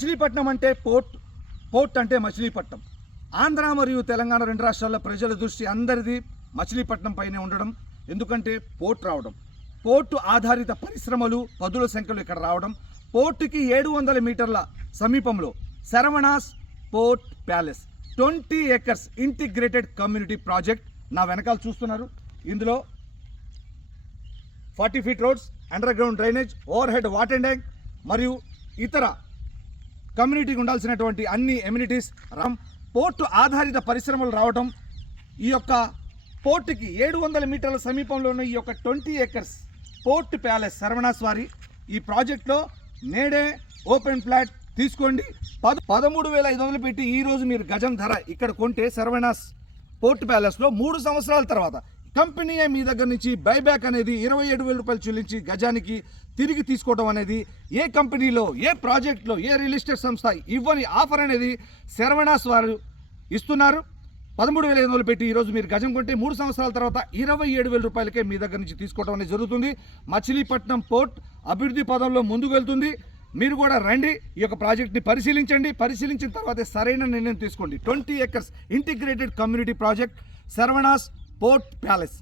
మచిలీపట్నం అంటే port port అంటే మచిలీపట్నం. ఆంధ్ర మరియు తెలంగాణ రెండు రాష్ట్రాల ప్రజల దృష్టి అందరిది మచిలీపట్నం పైనే ఉండడం ఎందుకంటే పోర్ట్ రావడం. పోర్టు ఆధారిత పరిశ్రమలు పదుల సంఖ్యలో ఇక్కడ రావడం. పోర్టుకి ఏడు వందల మీటర్ల సమీపంలో Saravanas port palace. Twenty acres integrated community project నా వెనకాల చూస్తున్నారు. ఇందులో forty feet roads under ground drainage over head water tank మరియు ఇతర కమ్యూనిటీకి ఉండాల్సినటువంటి అన్ని ఎమ్యూనిటీస్ రామ్ పోర్టు ఆధారిత పరిశ్రమలు రావటం ఈ యొక్క పోర్టుకి ఏడు వందల మీటర్ల సమీపంలో ఉన్న ఈ యొక్క twenty acres port palace Saravanas వారి ఈ ప్రాజెక్ట్లో నేడే ఓపెన్ ఫ్లాట్ తీసుకోండి. పద పదమూడు వేల ఐదు వందలు పెట్టి ఈ రోజు మీరు గజం ధర ఇక్కడ కొంటే శరవణాస్ పోర్ట్ ప్యాలెస్లో మూడు సంవత్సరాల తర్వాత కంపెనీయే మీ దగ్గర నుంచి బైబ్యాక్ అనేది ఇరవై ఏడు వేల రూపాయలు చెల్లించి గజానికి తిరిగి తీసుకోవడం అనేది ఏ కంపెనీలో ఏ ప్రాజెక్ట్లో ఏ రియల్ ఎస్టేట్ సంస్థ ఇవ్వని ఆఫర్ అనేది శరవణాస్ వారు ఇస్తున్నారు. పదమూడు వేల ఐదు వందలు పెట్టి ఈరోజు మీరు గజం కొంటే మూడు సంవత్సరాల తర్వాత ఇరవై ఏడు వేల రూపాయలకే మీ దగ్గర నుంచి తీసుకోవడం అనేది జరుగుతుంది. మచిలీపట్నం పోర్ట్ అభివృద్ధి పదంలో ముందుకు వెళ్తుంది. మీరు కూడా రండి ఈ యొక్క ప్రాజెక్ట్ని పరిశీలించండి. పరిశీలించిన తర్వాత సరైన నిర్ణయం తీసుకోండి. Twenty acres integrated community project Saravanas port palace